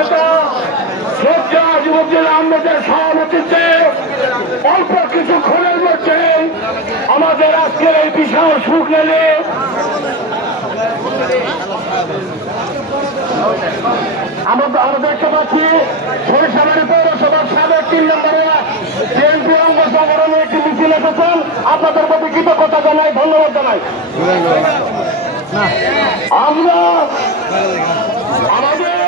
নেতা শ্রদ্ধা যুবকদের আহমেদের সভাপতিত্বে অল্প কিছুক্ষণের মধ্যে আমাদের আজকের এই বিশাল সুখ নিলে আমরা দেখতে পাচ্ছি সরিষাবাড়ি পৌরসভার সাবেক 3 নম্বরে বিএনপি অঙ্গ সংগঠনে একটি মিছিল এসেছেন। আপনাদের প্রতি কৃতজ্ঞতা জানাই, ধন্যবাদ জানাই। আমরা আমাদের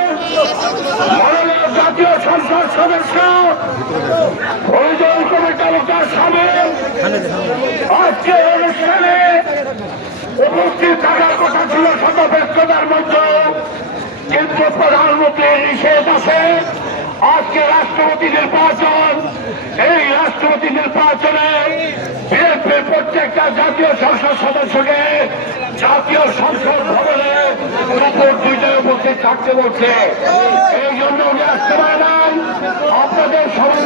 মাননীয় জাতীয় সংসদ সদস্য পরিচয় কমিটির সামনে আজকে অনুষ্ঠানে উপস্থিত থাকার কথা ছিল শত ব্যস্ততার মধ্যে, কিন্তু প্রধানমন্ত্রীর নিষেধ আছে। আজকে রাষ্ট্রপতি নির্বাচন, এই রাষ্ট্রপতি নির্বাচনে বিএনপির প্রত্যেকটা জাতীয় সংসদ সদস্যকে জাতীয় সংসদ ভবনে উপর 2টায় উপস্থিত থাকতে বলছে। এই জন্য উনি আসতে পারে নাই। আপনাদের সবাই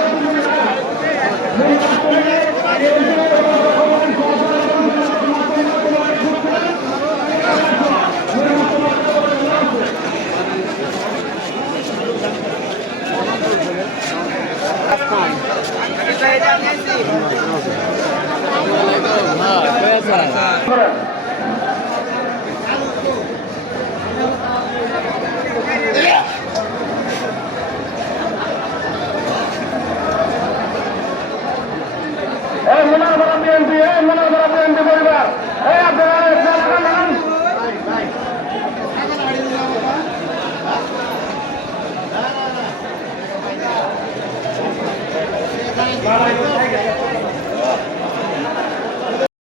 পরিবার আপনারা